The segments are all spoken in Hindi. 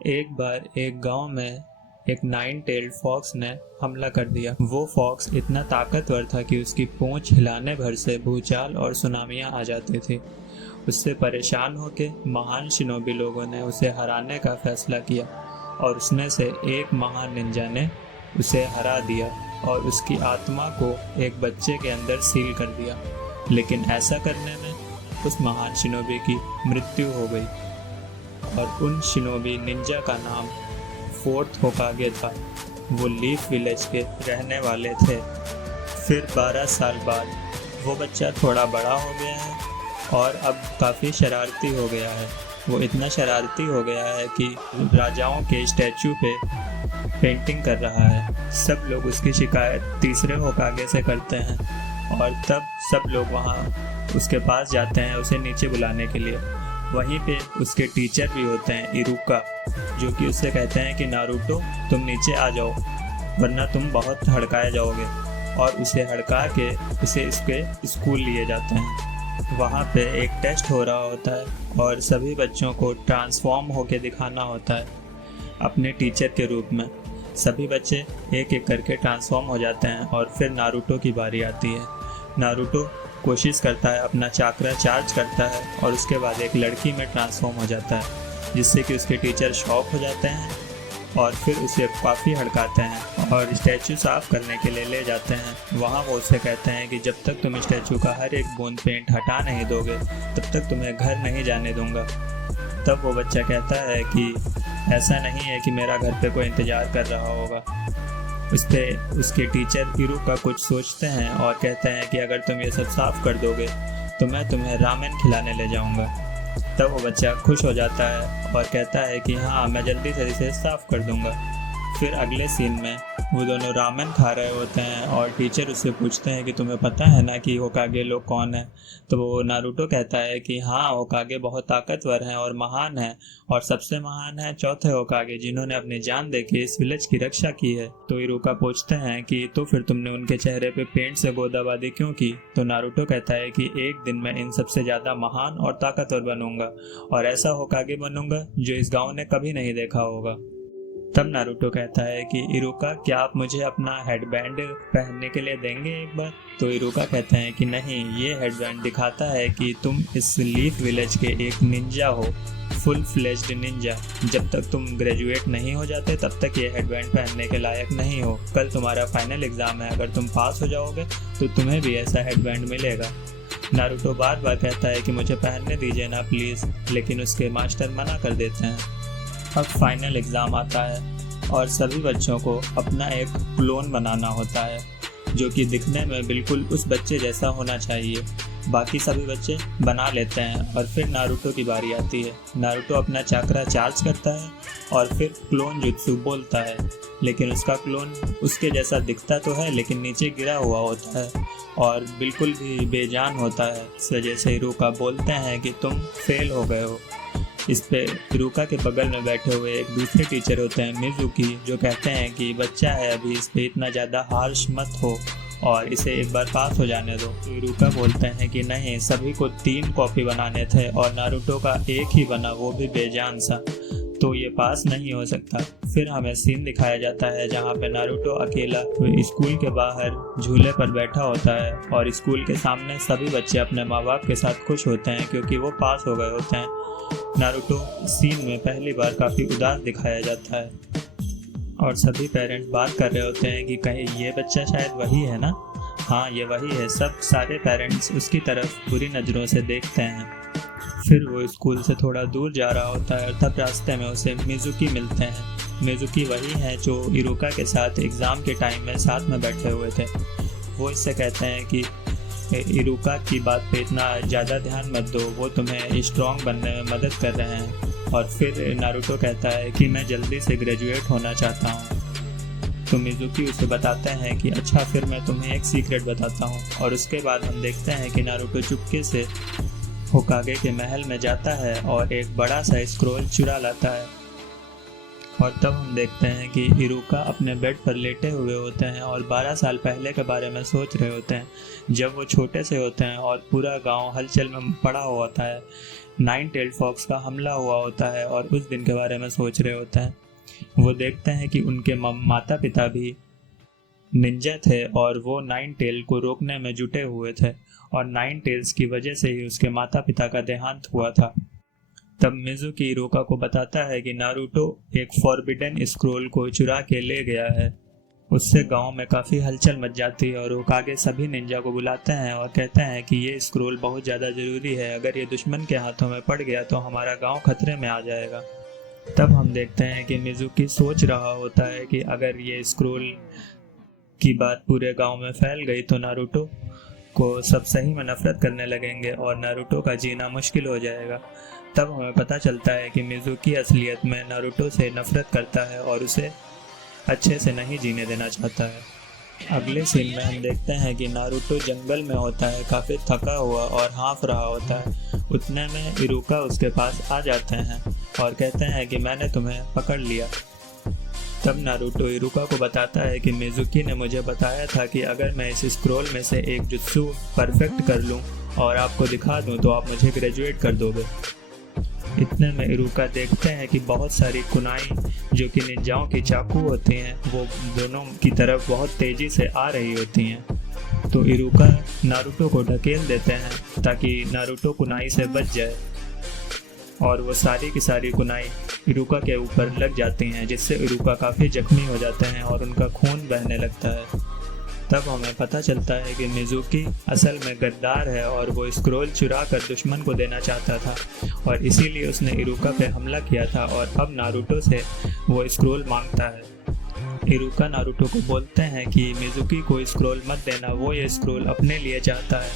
एक बार एक गांव में एक नाइन टेल्ड फॉक्स ने हमला कर दिया। वो फॉक्स इतना ताकतवर था कि उसकी पूंछ हिलाने भर से भूचाल और सुनामियां आ जाती थी। उससे परेशान होकर महान शिनोबी लोगों ने उसे हराने का फैसला किया और उसमें से एक महान निंजा ने उसे हरा दिया और उसकी आत्मा को एक बच्चे के अंदर सील कर दिया। लेकिन ऐसा करने में उस महान शिनोबी की मृत्यु हो गई और उन शिनोबी निंजा का नाम फोर्थ होकागे था। वो लीफ विलेज के रहने वाले थे। फिर 12 साल बाद वो बच्चा थोड़ा बड़ा हो गया है और अब काफ़ी शरारती हो गया है। वो इतना शरारती हो गया है कि राजाओं के स्टैचू पे पेंटिंग कर रहा है। सब लोग उसकी शिकायत तीसरे होकागे से करते हैं और तब सब लोग वहाँ उसके पास जाते हैं उसे नीचे बुलाने के लिए। वहीं पे उसके टीचर भी होते हैं इरुका, जो कि उससे कहते हैं कि नारुतो तुम नीचे आ जाओ वरना तुम बहुत हड़काए जाओगे, और उसे हड़का के उसे इसके स्कूल लिए जाते हैं। वहाँ पे एक टेस्ट हो रहा होता है और सभी बच्चों को ट्रांसफॉर्म होके दिखाना होता है अपने टीचर के रूप में। सभी बच्चे एक एक करके ट्रांसफॉर्म हो जाते हैं और फिर नारुतो की बारी आती है। नारुतो कोशिश करता है, अपना चाक्रा चार्ज करता है और उसके बाद एक लड़की में ट्रांसफॉर्म हो जाता है, जिससे कि उसके टीचर शॉक हो जाते हैं और फिर उसे काफ़ी हड़काते हैं और स्टैचू साफ करने के लिए ले जाते हैं। वहाँ वो उससे कहते हैं कि जब तक तुम स्टैचू का हर एक बूंद पेंट हटा नहीं दोगे तब तक तुम्हें घर नहीं जाने दूंगा। तब वो बच्चा कहता है कि ऐसा नहीं है कि मेरा घर पे कोई इंतज़ार कर रहा होगा। उस पर उसके टीचर इरुका कुछ सोचते हैं और कहते हैं कि अगर तुम ये सब साफ़ कर दोगे तो मैं तुम्हें रामेन खिलाने ले जाऊंगा। तब वो बच्चा खुश हो जाता है और कहता है कि हाँ, मैं जल्दी से इसे साफ़ कर दूंगा। फिर अगले सीन में वो दोनों रामेन खा रहे होते हैं और टीचर उससे पूछते हैं कि तुम्हें पता है ना कि होकागे लोग कौन है। तो वो नारुतो कहता है कि हाँ, होकागे बहुत ताकतवर हैं और महान हैं, और सबसे महान है चौथे होकागे जिन्होंने अपनी जान देके इस विलेज की रक्षा की है। तो इरुका पूछते हैं कि तो फिर तुमने उनके चेहरे पे पेंट से गोदाबादी क्यों की। तो नारुतो कहता है कि एक दिन मैं इन सबसे ज़्यादा महान और ताकतवर बनूंगा और ऐसा होकागे बनूंगा जो इस गाँव ने कभी नहीं देखा होगा। तब नारुतो कहता है कि इरुका, क्या आप मुझे अपना हेडबैंड पहनने के लिए देंगे एक बार। तो इरुका कहते हैं कि नहीं, ये हेडबैंड दिखाता है कि तुम इस लीफ विलेज के एक निंजा हो, फुल फ्लेज्ड निंजा। जब तक तुम ग्रेजुएट नहीं हो जाते तब तक ये हेडबैंड पहनने के लायक नहीं हो। कल तुम्हारा फाइनल एग्जाम है, अगर तुम पास हो जाओगे तो तुम्हें भी ऐसा हेडबैंड मिलेगा। नारुतो बार बार कहता है कि मुझे पहनने दीजिए ना प्लीज़, लेकिन उसके मास्टर मना कर देते हैं। अब फाइनल एग्ज़ाम आता है और सभी बच्चों को अपना एक क्लोन बनाना होता है जो कि दिखने में बिल्कुल उस बच्चे जैसा होना चाहिए। बाकी सभी बच्चे बना लेते हैं और फिर नारुतो की बारी आती है। नारुतो अपना चाक्रा चार्ज करता है और फिर क्लोन जुत्सु बोलता है, लेकिन उसका क्लोन उसके जैसा दिखता तो है लेकिन नीचे गिरा हुआ होता है और बिल्कुल भी बेजान होता है। इस वजह से इरुका बोलते हैं कि तुम फेल हो गए हो। इस पे इरुका के बगल में बैठे हुए एक दूसरे टीचर होते हैं मिजुकी, जो कहते हैं कि बच्चा है अभी, इस पे इतना ज़्यादा हार्श मत हो और इसे एक बार पास हो जाने दो। तो इरुका बोलते हैं कि नहीं, सभी को 3 कॉपी बनाने थे और नारुतो का एक ही बना, वो भी बेजान सा, तो ये पास नहीं हो सकता। फिर हमें सीन दिखाया जाता है जहाँ पे नारुतो अकेला स्कूल के बाहर झूले पर बैठा होता है और स्कूल के सामने सभी बच्चे अपने माँ बाप के साथ खुश होते हैं क्योंकि वो पास हो गए होते हैं। नारुतो सीन में पहली बार काफ़ी उदास दिखाया जाता है और सभी पेरेंट्स बात कर रहे होते हैं कि कहीं ये बच्चा शायद वही है ना। हाँ, ये वही है। सब सारे पेरेंट्स उसकी तरफ बुरी नज़रों से देखते हैं। फिर वो स्कूल से थोड़ा दूर जा रहा होता है और तब रास्ते में उसे मिजुकी मिलते हैं। मिजुकी वही है जो इरुका के साथ एग्ज़ाम के टाइम में साथ में बैठे हुए थे। वो इससे कहते हैं कि इरुका की बात पे इतना ज़्यादा ध्यान मत दो, वो तुम्हें स्ट्रॉन्ग बनने में मदद कर रहे हैं। और फिर नारुतो कहता है कि मैं जल्दी से ग्रेजुएट होना चाहता हूँ। तो मिजुकी उसे बताते हैं कि अच्छा, फिर मैं तुम्हें एक सीक्रेट बताता हूँ। और उसके बाद हम देखते हैं कि नारुतो चुपके से होकागे के महल में जाता है और एक बड़ा सा स्क्रोल चुरा लाता है और तब हम देखते हैं कि इरुका अपने बेड पर लेटे हुए होते हैं और 12 साल पहले के बारे में सोच रहे होते हैं जब वो छोटे से होते हैं और पूरा गांव हलचल में पड़ा हुआ होता है। नाइन टेल्ड फॉक्स का हमला हुआ होता है और उस दिन के बारे में सोच रहे होते हैं। वो देखते हैं कि उनके माता पिता भी निंजा थे और वो नाइन टेल को रोकने में जुटे हुए थे और नाइन टेल्स की वजह से ही उसके माता पिता का देहांत हुआ था। तब मिज़ुकी इरुका को बताता है कि नारुतो एक फॉरबिडन स्क्रोल को चुरा के ले गया है। उससे गांव में काफ़ी हलचल मच जाती है और होकागे सभी निंजा को बुलाते हैं और कहते हैं कि ये स्क्रोल बहुत ज़्यादा ज़रूरी है, अगर ये दुश्मन के हाथों में पड़ गया तो हमारा गांव खतरे में आ जाएगा। तब हम देखते हैं कि मिज़ुकी सोच रहा होता है कि अगर ये स्क्रोल की बात पूरे गांव में फैल गई तो नारुतो को सब सही में नफरत करने लगेंगे और नारुतो का जीना मुश्किल हो जाएगा। तब हमें पता चलता है कि मिज़ुकी असलियत में नारुतो से नफरत करता है और उसे अच्छे से नहीं जीने देना चाहता है। अगले सीन में हम देखते हैं कि नारुतो जंगल में होता है, काफ़ी थका हुआ और हाँफ रहा होता है। उतने में इरुका उसके पास आ जाते हैं और कहते हैं कि मैंने तुम्हें पकड़ लिया। तब नारुतो इरुका को बताता है कि मिज़ुकी ने मुझे बताया था कि अगर मैं इस स्क्रोल में से एक जुत्सु परफेक्ट कर लूं और आपको दिखा दूं तो आप मुझे ग्रेजुएट कर दोगे। इतने में इरुका देखते हैं कि बहुत सारी कुनाई जो कि निंजाओं की चाकू होती हैं वो दोनों की तरफ बहुत तेज़ी से आ रही होती हैं। तो इरुका नारुतो को ढकेल देते हैं ताकि नारुतो कुनाई से बच जाए और वो सारी की सारी कुनाई इरुका के ऊपर लग जाती हैं, जिससे इरुका काफ़ी जख्मी हो जाते हैं और उनका खून बहने लगता है। तब हमें पता चलता है कि मिज़ुकी असल में गद्दार है और वो स्क्रोल चुरा कर दुश्मन को देना चाहता था और इसीलिए उसने इरुका पे हमला किया था और अब नारुतो से वो स्क्रोल मांगता है। इरुका नारुतो को बोलते हैं कि मिज़ुकी को स्क्रोल मत देना, वो ये स्क्रोल अपने लिए चाहता है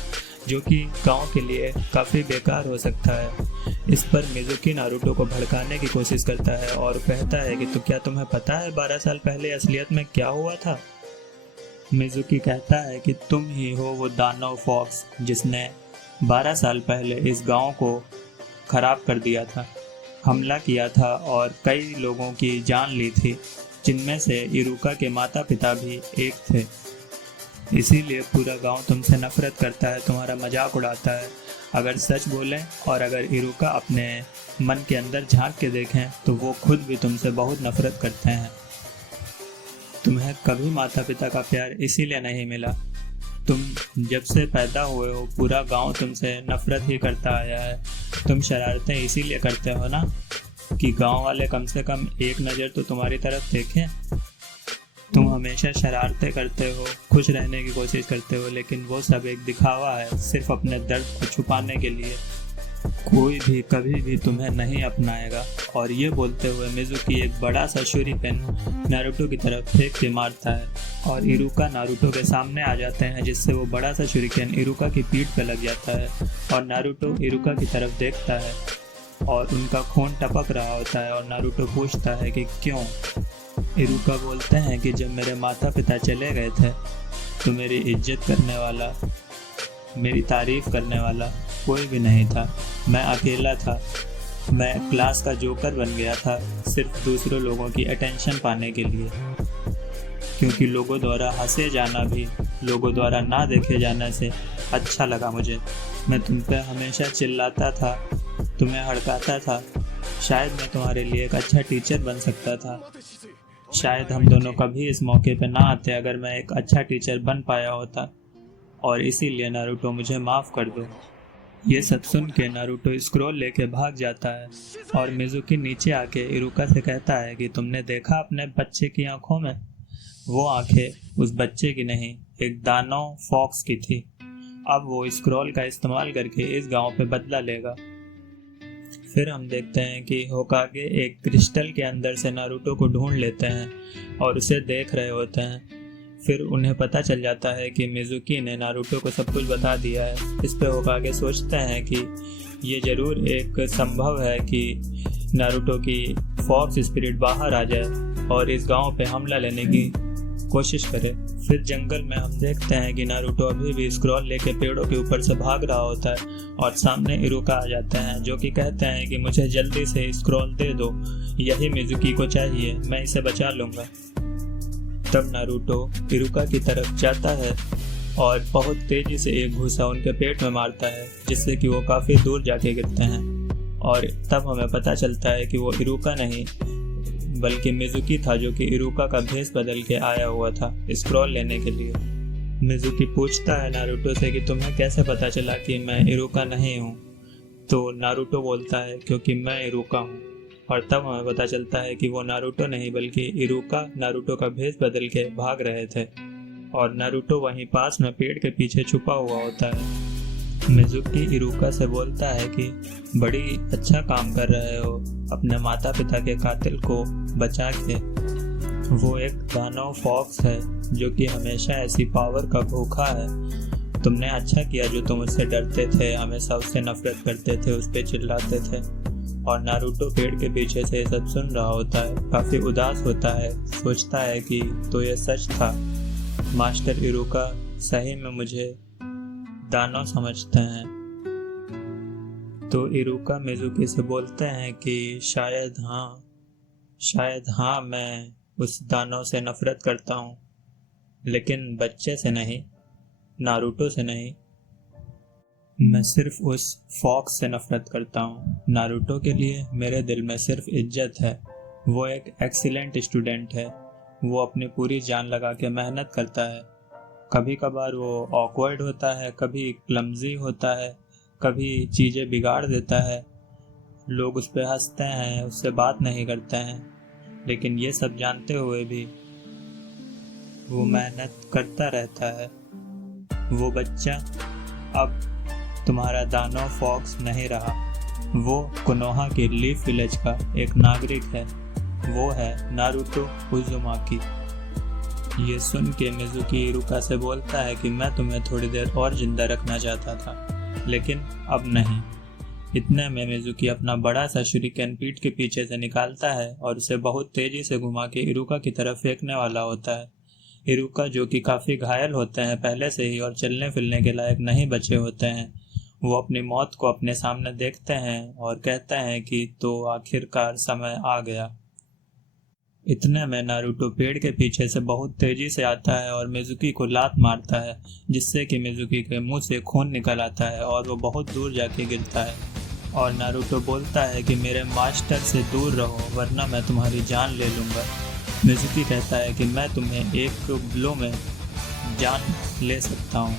जो कि गांव के लिए काफ़ी बेकार हो सकता है। इस पर मिज़ुकी नारुतो को भड़काने की कोशिश करता है और कहता है कि तो क्या तुम्हें पता है 12 साल पहले असलियत में क्या हुआ था? मिज़ुकी कहता है कि तुम ही हो वो दानव फॉक्स जिसने 12 साल पहले इस गांव को ख़राब कर दिया था, हमला किया था और कई लोगों की जान ली थी, जिनमें से इरुका के माता पिता भी एक थे। इसीलिए पूरा गांव तुमसे नफरत करता है, तुम्हारा मजाक उड़ाता है। अगर सच बोलें और अगर इरुका अपने मन के अंदर झांक के देखें तो वो खुद भी तुमसे बहुत नफरत करते हैं। तुम्हें कभी माता पिता का प्यार इसीलिए नहीं मिला। तुम जब से पैदा हुए हो पूरा गांव तुमसे नफरत ही करता आया है। तुम शरारतें इसीलिए करते हो ना कि गांव वाले कम से कम एक नज़र तो तुम्हारी तरफ देखें। तुम हमेशा शरारतें करते हो, खुश रहने की कोशिश करते हो, लेकिन वो सब एक दिखावा है, सिर्फ अपने दर्द को छुपाने के लिए। कोई भी कभी भी तुम्हें नहीं अपनाएगा। और ये बोलते हुए मिज़ुकी एक बड़ा सा शूरिकेन नारुतो की तरफ फेंक के मारता है और इरुका नारुतो के सामने आ जाते हैं, जिससे वो बड़ा सा शूरिकेन इरुका की पीठ पर लग जाता है और नारुतो इरुका की तरफ देखता है और उनका खून टपक रहा होता है और नारुतो पूछता है कि क्यों। इरुका बोलते हैं कि जब मेरे माता पिता चले गए थे तो मेरी इज्जत करने वाला, मेरी तारीफ करने वाला कोई भी नहीं था। मैं अकेला था। मैं क्लास का जोकर बन गया था सिर्फ दूसरों लोगों की अटेंशन पाने के लिए, क्योंकि लोगों द्वारा हंसे जाना भी लोगों द्वारा ना देखे जाने से अच्छा लगा मुझे। मैं तुम पे हमेशा चिल्लाता था, तुम्हें हड़काता था। शायद मैं तुम्हारे लिए एक अच्छा टीचर बन सकता था। शायद हम दोनों कभी इस मौके पे ना आते अगर मैं एक अच्छा टीचर बन पाया होता, और इसीलिए नारुतो मुझे माफ़ कर दो। ये सब सुन के नारुतो स्क्रोल लेके भाग जाता है और मिज़ुकी नीचे आके इरुका से कहता है कि तुमने देखा अपने बच्चे की आंखों में? वो आंखें उस बच्चे की नहीं, एक दानव फॉक्स की थी। अब वो स्क्रोल का इस्तेमाल करके इस गांव पे बदला लेगा। फिर हम देखते हैं कि होकागे एक क्रिस्टल के अंदर से नारुतो को ढूंढ लेते हैं और उसे देख रहे होते हैं। फिर उन्हें पता चल जाता है कि मिज़ुकी ने नारुतो को सब कुछ बता दिया है। इस पे होकागे सोचते हैं कि ये ज़रूर एक संभव है कि नारुतो की फॉक्स स्पिरिट बाहर आ जाए और इस गांव पे हमला लेने की कोशिश करे। फिर जंगल में हम देखते हैं कि नारुतो अभी भी स्क्रॉल लेके पेड़ों के ऊपर से भाग रहा होता है और सामने इरुका आ जाते हैं, जो कि कहते हैं कि मुझे जल्दी से स्क्रॉल दे दो, यही मिजुकी को चाहिए, मैं इसे बचा लूँगा। तब नारुतो इरुका की तरफ जाता है और बहुत तेजी से एक घूसा उनके पेट में मारता है, जिससे कि वो काफ़ी दूर जाके गिरते हैं। और तब हमें पता चलता है कि वो इरुका नहीं बल्कि मिजुकी था, जो कि इरुका का भेष बदल के आया हुआ था स्क्रॉल लेने के लिए। मिजुकी पूछता है नारुतो से कि तुम्हें कैसे पता चला कि मैं इरुका नहीं हूँ। तो नारुतो बोलता है क्योंकि मैं इरुका हूँ। और तब हमें पता चलता है कि वो नारुतो नहीं बल्कि इरुका नारुतो का भेष बदल के भाग रहे थे और नारुतो वहीं पास में पेड़ के पीछे छुपा हुआ होता है। मिजुकी इरुका से बोलता है कि बड़ी अच्छा काम कर रहे हो अपने माता पिता के कातिल को बचा के। वो एक दानव फॉक्स है जो कि हमेशा ऐसी पावर का भूखा है। तुमने अच्छा किया जो तुम उससे डरते थे, हमेशा उससे नफरत करते थे, उस पर चिल्लाते थे। और नारुतो पेड़ के पीछे से सब सुन रहा होता है, काफ़ी उदास होता है, सोचता है कि तो ये सच था, मास्टर इरुका सही में मुझे दानव समझते हैं। तो इरुका मिजुकी से बोलते हैं कि शायद हाँ मैं उस दानव से नफरत करता हूँ, लेकिन बच्चे से नहीं, नारुतो से नहीं, मैं सिर्फ उस फॉक्स से नफरत करता हूँ। नारुतो के लिए मेरे दिल में सिर्फ इज्जत है। वो एक एक्सीलेंट स्टूडेंट है, वो अपनी पूरी जान लगा के मेहनत करता है। कभी कभार वो ऑकवर्ड होता है, कभी क्लमजी होता है, कभी चीज़ें बिगाड़ देता है, लोग उस पर हंसते हैं, उससे बात नहीं करते हैं, लेकिन ये सब जानते हुए भी वो मेहनत करता रहता है। वो बच्चा अब तुम्हारा दानव फॉक्स नहीं रहा, वो कोनोहा के लीफ विलेज का एक नागरिक है, वो है नारुतो उज़ुमाकी। ये सुन के मिजुकी इरुका से बोलता है कि मैं तुम्हें थोड़ी देर और जिंदा रखना चाहता था, लेकिन अब नहीं। इतने में मिजुकी अपना बड़ा सा शुरिकेन पीठ के पीछे से निकालता है और उसे बहुत तेजी से घुमा के इरुका की तरफ फेंकने वाला होता है। इरुका, जो कि काफ़ी घायल होते हैं पहले से ही और चलने फिरने के लायक नहीं बचे होते हैं, वो अपनी मौत को अपने सामने देखते हैं और कहते हैं कि तो आखिरकार समय आ गया। इतने में नारुतो पेड़ के पीछे से बहुत तेजी से आता है और मिजुकी को लात मारता है, जिससे कि मिजुकी के मुंह से खून निकल आता है और वो बहुत दूर जाके गिरता है। और नारुतो बोलता है कि मेरे मास्टर से दूर रहो वरना मैं तुम्हारी जान ले लूँगा। मिजुकी कहता है कि मैं तुम्हें एक ब्लो में जान ले सकता हूँ।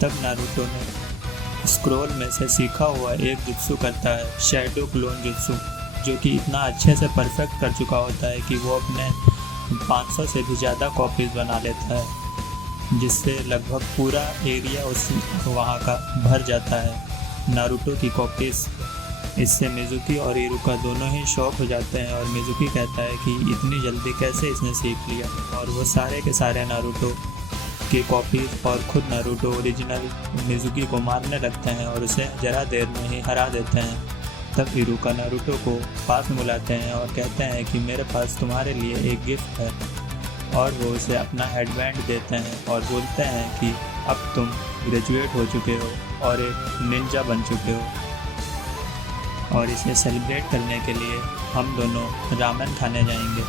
तब नारुतो ने स्क्रॉल में से सीखा हुआ एक जुत्सु करता है, शैडो क्लोन जुत्सु, जो कि इतना अच्छे से परफेक्ट कर चुका होता है कि वो अपने 500 से भी ज़्यादा कॉपीज़ बना लेता है, जिससे लगभग पूरा एरिया उस वहाँ का भर जाता है नारुतो की कॉपीज़। इससे मिजुकी और इरुका दोनों ही शॉक हो जाते हैं और मिजुकी कहता है कि इतनी जल्दी कैसे इसने सीख लिया, और वो सारे के सारे नारुतो की कॉपीज़ और खुद नारुतो ओरिजिनल मिजुकी को मारने लगते हैं और उसे ज़रा देर में ही हरा देते हैं। तब इरुका नारुतो को पास में बुलाते हैं और कहते हैं कि मेरे पास तुम्हारे लिए एक गिफ्ट है, और वो उसे अपना हेडबैंड देते हैं और बोलते हैं कि अब तुम ग्रेजुएट हो चुके हो और एक निंजा बन चुके हो, और इसे सेलिब्रेट करने के लिए हम दोनों रामेन खाने जाएंगे।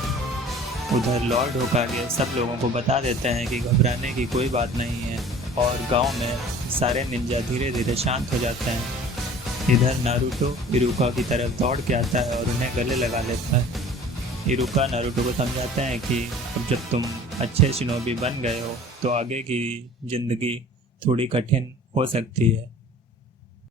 उधर लॉर्ड होकागे सब लोगों को बता देते हैं कि घबराने की कोई बात नहीं है, और गांव में सारे निंजा धीरे धीरे शांत हो जाते हैं। इधर नारुतो इरुका की तरफ दौड़ के आता है और उन्हें गले लगा लेता है। इरुका नारुतो को समझाते हैं कि अब जब तुम अच्छे शिनोबी बन गए हो तो आगे की ज़िंदगी थोड़ी कठिन हो सकती है।